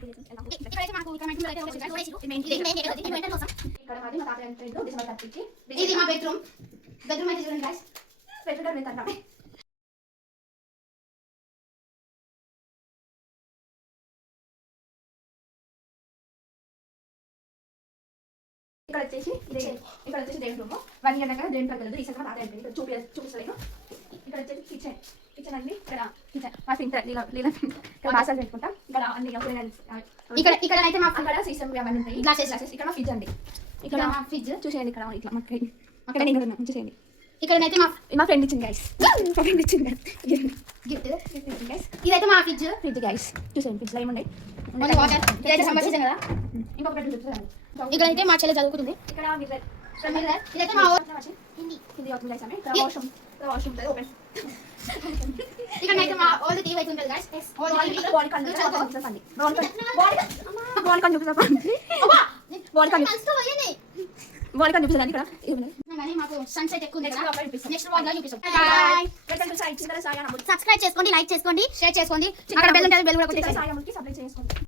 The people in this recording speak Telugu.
ఇక్కడైతే మాకు ఇక్కడ మెట్లు అయితే ఇక్కడ మాది మా తాత ఫ్రెండ్ డిసెంబర్ 30కి ఇది మా బెడ్రూమ్ అయితే చూడండి గైస్ బెడ్రూమ్ వెళ్తాం ఇక్కడ వచ్చేసి దేవుని రూమ్ 1 ఇయర్ దగ్గర దేవుని కలగలేదు రీసెంట్గా తాత అయిపోయింది ఇక్కడ చూపిస్తలేను ఇక్కడ వచ్చేసి కిచెన్ అండి ఇక్కడ కిచెన్ మా ఫిల్టర్ ఇక్కడ బాసాలు పెట్టుకుంటాం ఇక్కడ అన్ని ఇక్కడ అయితే మా అక్కడ సీసమ్ అవన్నీ ఉంటాయి గ్లాసెస్ ఇక్కడ ఫ్రిడ్జ్ అండి ఇక్కడ మా ఫ్రిడ్జ్ చూసేయండి ఇక్కడ ఇట్లా అక్కడ నేను చూసేయండి ఇక్కడైతే మా ఫ్రెండ్ ఇచ్చింది గైస్ మా ఫ్రెండ్ ఇచ్చింది గిఫ్ట్ గైస్ ఇదైతే మా ఫ్రిడ్జ్ గైస్ చూసేయండి ఫ్రిడ్జ్ లో ఏముండే వాటర్ ఇదైతే సమ్మర్ సీజన్ కదా ఇంకొక బెడ్ చూపిస్తాను ఇక్కడైతే మా చెల్లె చదువుకుంటుంది ఇక్కడ ఇదైతే మా హిందీ అవుతుంది గైస్ ఇక్కడ వాష్రూమ్ ఓపెన్ ఇక్కడైతే మా ఓల్డ్ టీవీ అయితే ఉంటుంది గైస్ బాడీ కన్ చూపిస్తాను బాడీ కన్ చూపిస్తాను ఇక్కడ మాకు సన్సెట్ ఎక్కువ నెక్స్ట్ వాల్ లో చూపిస్తాం సబ్స్క్రైబ్ చేసుకోండి లైక్ చేసుకోండి షేర్ చేసుకోండి అక్కడ బెల్ ఉంటుంది బెల్ కూడా కొట్టేసి